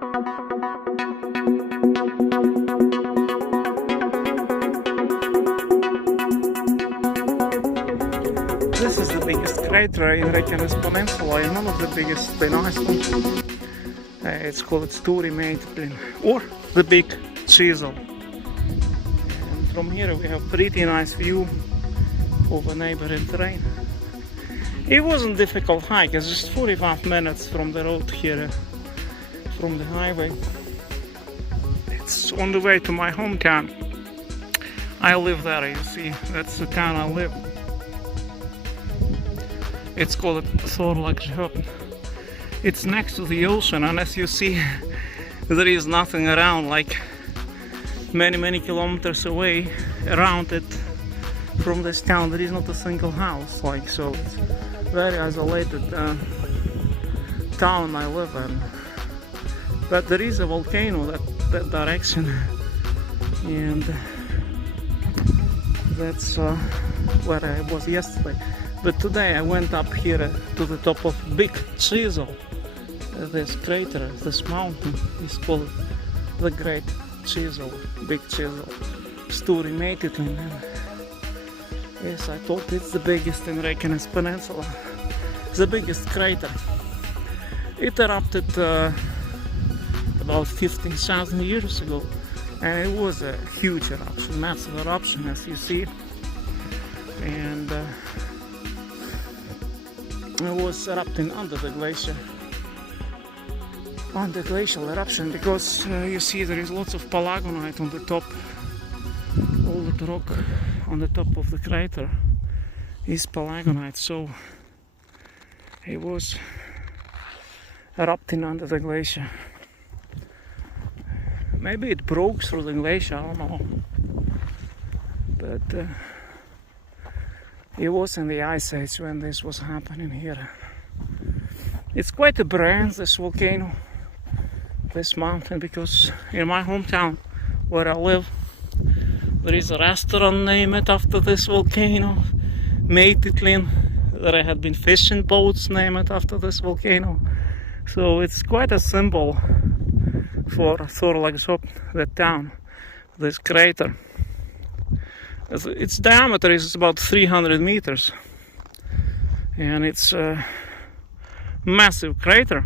This is the biggest crater in Reykjanes Peninsula and one of the biggest in Iceland. It's called Stóri Meitill, or the Big Chisel. And from here we have pretty nice view of a neighboring terrain. It wasn't a difficult hike, it's just 45 minutes from the road here, from the highway. It's on the way to my hometown. I live there, you see, that's the town I live. It's called Stóridalur. It's next to the ocean, and as you see, there is nothing around, like many kilometers away around it from this town. There is not a single house, like, so it's very isolated town I live in. But there is a volcano that direction, and that's where I was yesterday. But today I went up here to the top of Big Chisel. This crater, this mountain is called the Great Chisel, Big Chisel, Stóri Meitill. Yes, I thought it's the biggest in Reykjanes Peninsula. It's the biggest crater. It erupted about 15,000 years ago, and it was a huge eruption, massive eruption, as you see. And it was erupting under the glacier, on the glacial eruption, because you see there is lots of palagonite on the top. All the rock on the top of the crater is palagonite, so it was erupting under the glacier. Maybe it broke through the glacier, I don't know, but it was in the ice age when this was happening here. It's quite a brand, this volcano, this mountain, because in my hometown where I live, there is a restaurant named after this volcano, Meitill. There had been fishing boats named after this volcano. So it's quite a symbol for Stóridalur, the town, this crater. Its diameter is about 300 meters, and it's a massive crater.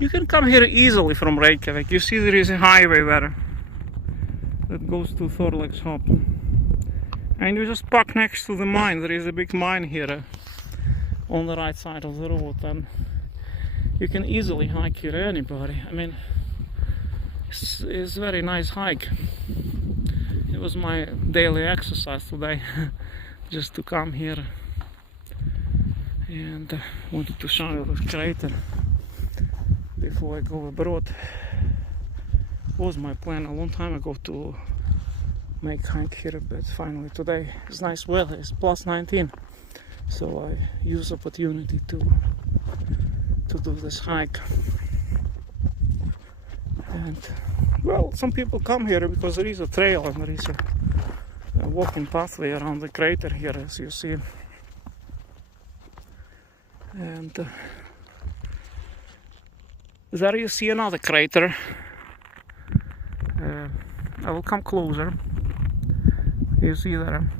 You can come here easily from Reykjavik. You see there is a highway there that goes to Stóridalur, and you just park next to the mine. There is a big mine here on the right side of the road, and you can easily hike here, anybody. I mean, it's a very nice hike. It was my daily exercise today, just to come here, and wanted to show you this crater before I go abroad. It was my plan a long time ago to make hike here, but finally today it's nice weather, it's plus 19, so I use opportunity to do this hike. And well, some people come here because there is a trail and there is a walking pathway around the crater here, as you see. And there you see another crater. I will come closer. You see there,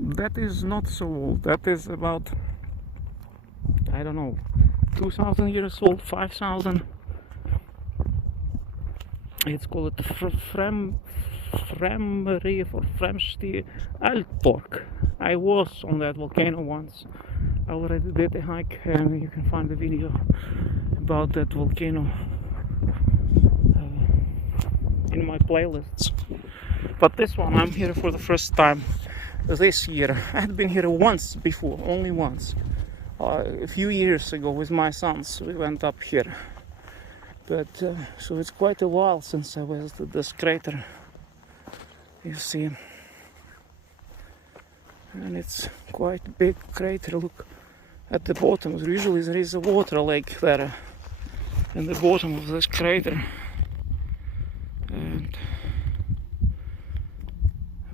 that is not so old. That is about, I don't know, 2,000 years old, 5,000. It's called Fremri or Fremsti Eldborg. I was on that volcano once. I already did a hike, and you can find the video about that volcano in my playlists. But this one, I'm here for the first time this year. I had been here once before, only once. A few years ago with my sons, we went up here. But so it's quite a while since I visited this crater, you see. And it's quite a big crater. Look at the bottom. Usually there is a water lake there in the bottom of this crater.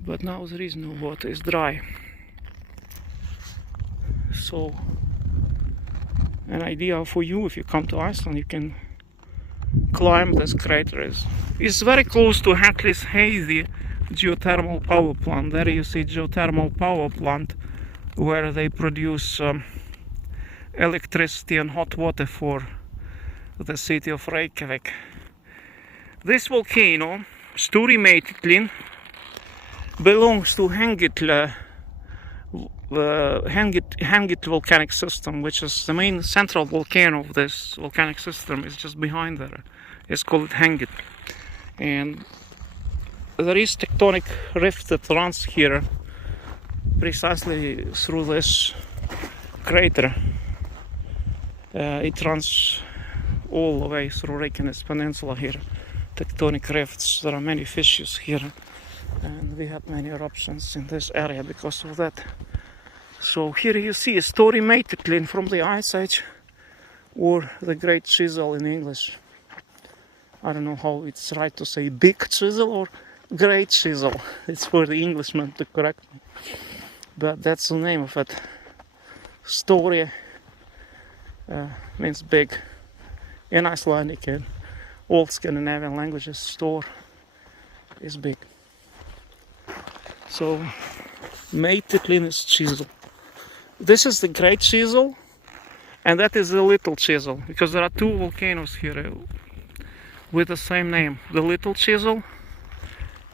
But now there is no water, it's dry. So an idea for you, if you come to Iceland, you can climb this crater is. It's very close to Hatley's Hazy geothermal power plant. There you see geothermal power plant where they produce electricity and hot water for the city of Reykjavik. This volcano, Stóri Meitill, belongs to Hengitl volcanic system, which is the main central volcano of this volcanic system. Is just behind there. It's called Hengitl, and there is tectonic rift that runs here precisely through this crater. It runs all the way through Reykjanes Peninsula here. Tectonic rifts. There are many fissures here, and we have many eruptions in this area because of that. So here you see a Stóri Meitill from the Ice Age, or the Great Chisel in English. I don't know how it's right to say big chisel or great chisel. It's for the Englishman to correct me, but that's the name of it. Stóri means big in Icelandic and all Scandinavian languages. Stór is big. So Meitill is chisel. This is the Great Chisel, and that is the Little Chisel, because there are two volcanoes here with the same name. The Little Chisel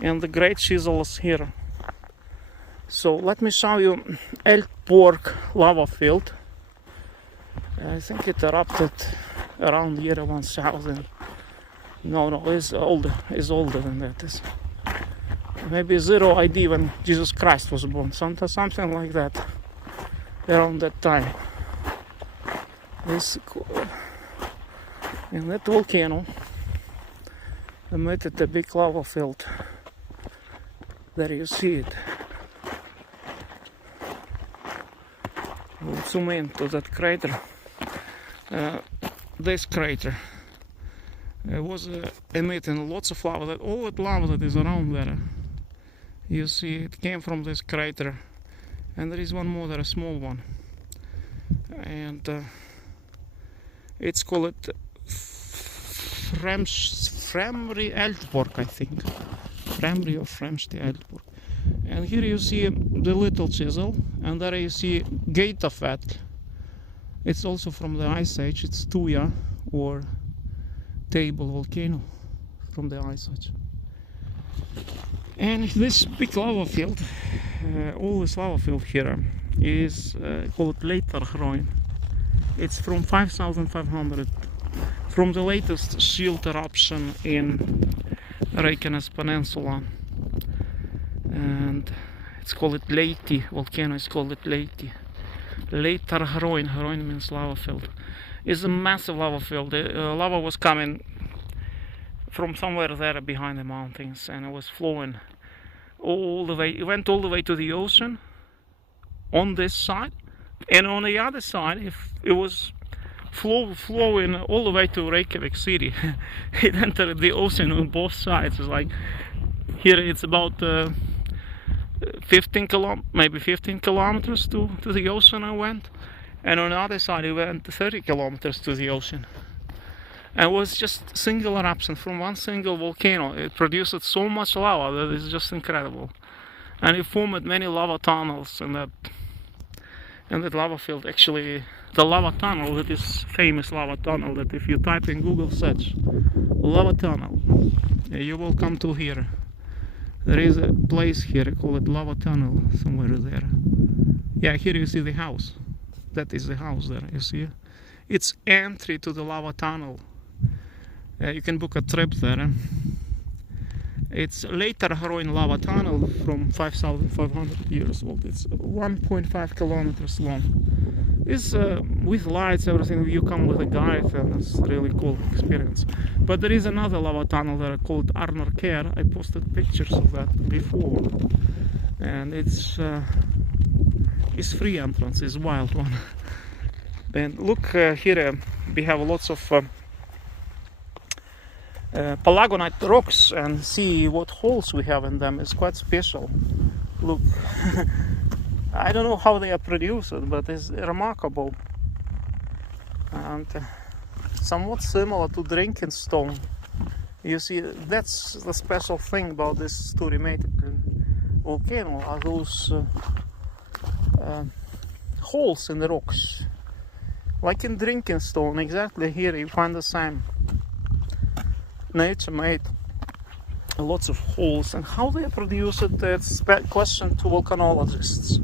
and the Great Chisel is here. So let me show you Eldborg lava field. I think it erupted around the year 1000. No, it's older than that. It's maybe 0 AD when Jesus Christ was born, something like that. Around that time. And that volcano emitted a big lava field. There you see it. We'll zoom into that crater. This crater was emitting lots of lava. All that lava that is around there, you see, it came from this crater. And there is one more there, a small one, and it's called Fremri Eldborg, I think. Fremri or Fremsti Eldborg. And here you see the Little Chisel, and there you see Geitafell. It's also from the Ice Age. It's Tuya, or table volcano from the Ice Age. And this big lava field, all this lava field here is called Leitarhraun. It's from 5500, from the latest shield eruption in Reykjanes Peninsula, and it's called Leiti volcano. It's called Leiti. Leitarhraun. Hraun means lava field. It's a massive lava field. The lava was coming from somewhere there behind the mountains, and it was flowing all the way. It went all the way to the ocean on this side, and on the other side it was flowing all the way to Reykjavik city. It entered the ocean on both sides. It's like here it's about 15 kilometers to the ocean. I went, and on the other side it went 30 kilometers to the ocean. And it was just single eruption from one single volcano. It produced so much lava that is just incredible. And it formed many lava tunnels in that lava field. Actually, the lava tunnel, that is famous lava tunnel, that if you type in Google search lava tunnel, you will come to here. There is a place here called lava tunnel, somewhere there. Yeah, here you see the house. That is the house there, you see? It's entry to the lava tunnel. You can book a trip there. It's Leitarhraun lava tunnel from 5,500 years old. It's 1.5 kilometers long. It's with lights, everything. You come with a guide, and it's a really cool experience. But there is another lava tunnel there called Arnarker. I posted pictures of that before, and it's free entrance. It's wild one. And look here, we have lots of palagonite rocks, and see what holes we have in them. It's quite special. Look, I don't know how they are produced, but it's remarkable. And somewhat similar to drinking stone. You see, that's the special thing about this Stóri Meitill volcano, are those holes in the rocks. Like in drinking stone, exactly here you find the same. Nature made lots of holes, and how they produce it, that's a question to volcanologists.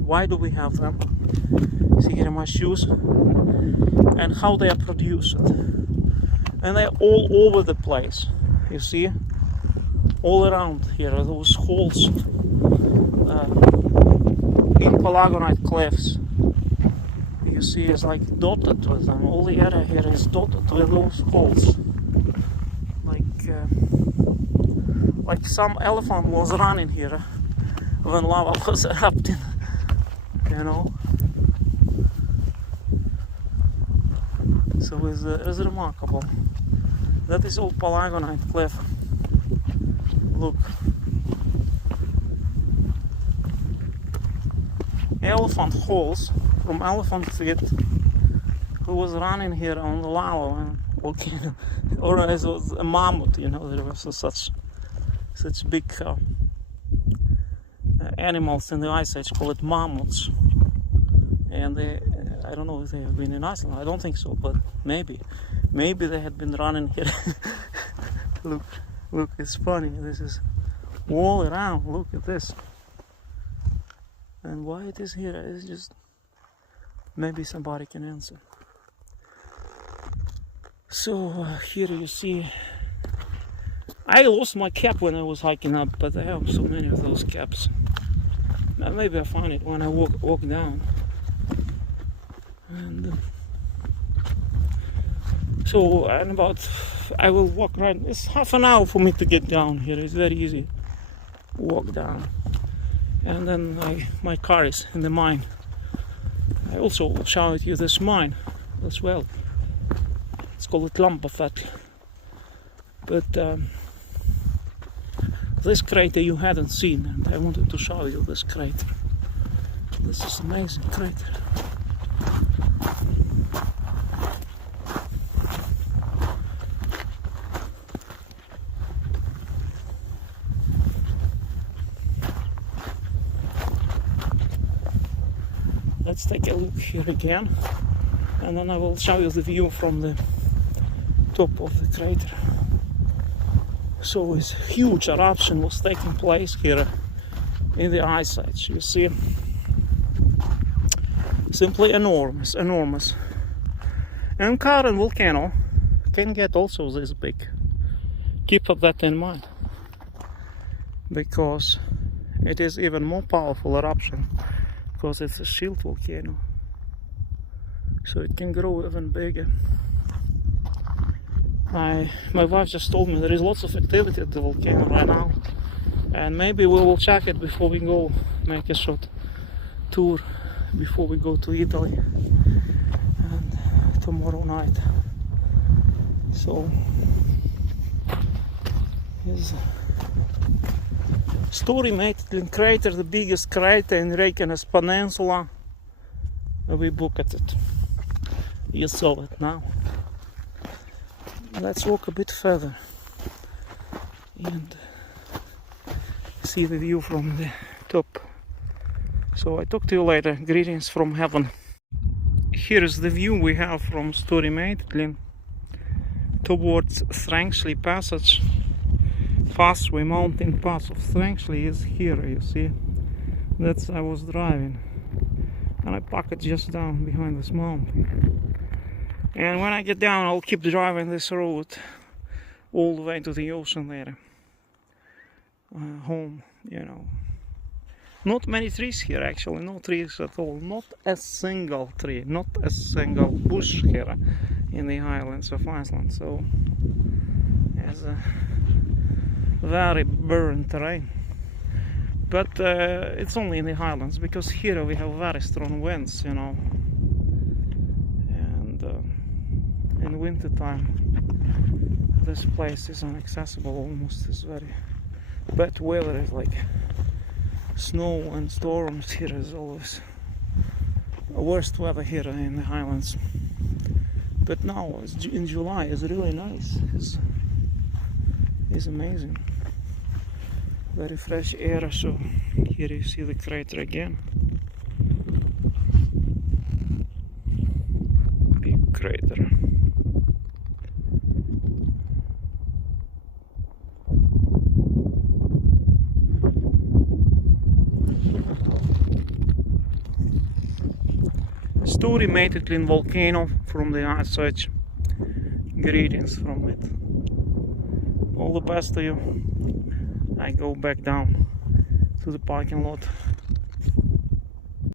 Why do we have them? See here in my shoes. And how they are produced. And they're all over the place. You see? All around here are those holes in palagonite cliffs. You see, it's like dotted with them. All the area here is dotted with those holes. Like some elephant was running here when lava was erupting, you know. So it's remarkable. That is all palagonite cliff. Look. Elephant holes from elephant feet who was running here on the lava volcano. Or it was a mammoth, you know, there was such big animals in the Ice Age, call it mammoths. And I don't know if they have been in Iceland, I don't think so, but maybe they had been running here. Look, it's funny, this is all around, look at this. And why it is here, it's just, maybe somebody can answer. So here you see, I lost my cap when I was hiking up, but I have so many of those caps. Maybe I find it when I walk down. And so I will walk right. It's half an hour for me to get down here. It's very easy. Walk down, and then my car is in the mine. I also showed you this mine as well. It's called Lampafell. But this crater you hadn't seen, and I wanted to show you this crater. This is an amazing crater. Let's take a look here again, and then I will show you the view from the top of the crater. So a huge eruption was taking place here in the Ice Age. You see, simply enormous. And current volcano can get also this big. Keep that in mind, because it is even more powerful eruption, because it's a shield volcano, so it can grow even bigger. My wife just told me there is lots of activity at the volcano right now, and maybe we will check it before we go make a short tour before we go to Italy and tomorrow night. So here's Stóri Meitill crater, the biggest crater in Reykjanes Peninsula. We booked it. You saw it now. Let's walk a bit further and see the view from the top. So I talk to you later. Greetings from heaven. Here is the view we have from Stóri Meitill towards Strangely Passage. Pathway, mountain pass of Strangely is here, you see. That's I was driving, and I parked just down behind this mountain. And when I get down, I'll keep driving this road all the way to the ocean there, home, you know. Not many trees here, actually, no trees at all, not a single tree, not a single bush here in the highlands of Iceland. So it's a very barren terrain, but it's only in the highlands, because here we have very strong winds, you know, and in winter time this place is inaccessible almost. It's very bad weather, is like snow and storms. Here is always worst weather here in the highlands. But now in July it's really nice. It's amazing. Very fresh air. So here you see the crater again. Big crater. Stóri Meitill volcano from the outside. Greetings from it. All the best to you. I go back down to the parking lot.